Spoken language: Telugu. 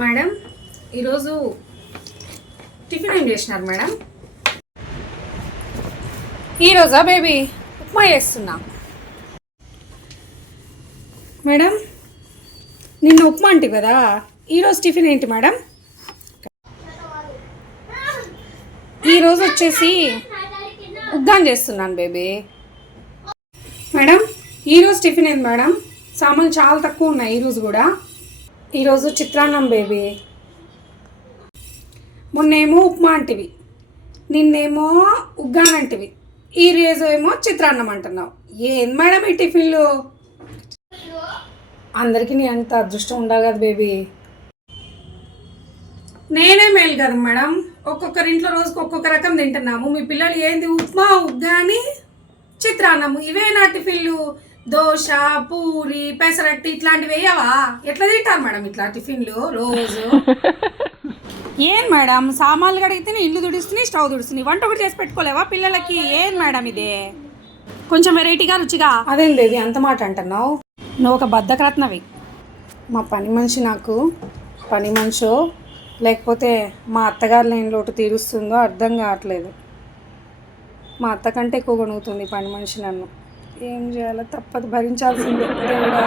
మేడం ఈరోజు టిఫిన్ ఏం చేసినారు మేడం? ఈరోజా బేబీ ఉప్మా చేస్తున్నా. మేడం నిన్న ఉప్మా అంటే కదా, ఈరోజు టిఫిన్ ఏంటి మేడం? ఈరోజు వచ్చేసి ఉగ్గాని చేస్తున్నాను బేబీ. మేడం ఈరోజు టిఫిన్ ఏంటి మేడం? సామాన్లు చాలా తక్కువ ఉన్నాయి ఈరోజు కూడా. ఈరోజు చిత్రాన్నం బేబీ. మొన్నేమో ఉప్మా అంటివి, నిన్నేమో ఉగ్గాని అంటివి, ఈ రోజు ఏమో చిత్రాన్నం అంటున్నావు. ఏం మేడం ఈ టిఫిన్లు? అందరికీ నీ అంత అదృష్టం ఉండాలి కదా బేబీ. నేనే మేలు కదా మేడం, ఒక్కొక్కరింట్లో రోజుకి ఒక్కొక్క రకం తింటున్నాము. మీ పిల్లలు ఏంది ఉప్మా ఉగ్గాని చిత్రాన్నము ఇవే నా టిఫిన్లు? దోశ పూరి పెసరట్టు ఇట్లాంటివి వేయవా? ఎట్లా తింటారు మేడం ఇట్లా టిఫిన్లు రోజు? ఏం మేడం సామాన్లు కడిగితే ఇల్లు తుడుస్తుంది, స్టవ్ తుడుస్తుంది, వంట ఒకటి చేసి పెట్టుకోలేవా పిల్లలకి? ఏం మేడం ఇదే? కొంచెం వెరైటీగా రుచిగా. అదేం బేబీ అంత మాట అంటున్నావు? నువ్వు ఒక బద్ధకరత్నవి. మా పని మనిషి నాకు పని మనిషో లేకపోతే మా అత్తగారు లేని లోటు తీరుస్తుందో అర్థం కావట్లేదు. మా అత్త కంటే ఎక్కువ కొనుగుతుంది పని మనిషి నన్ను. ఏం చేయాలో తప్పదు, భరించాల్సిందే దేవుడా.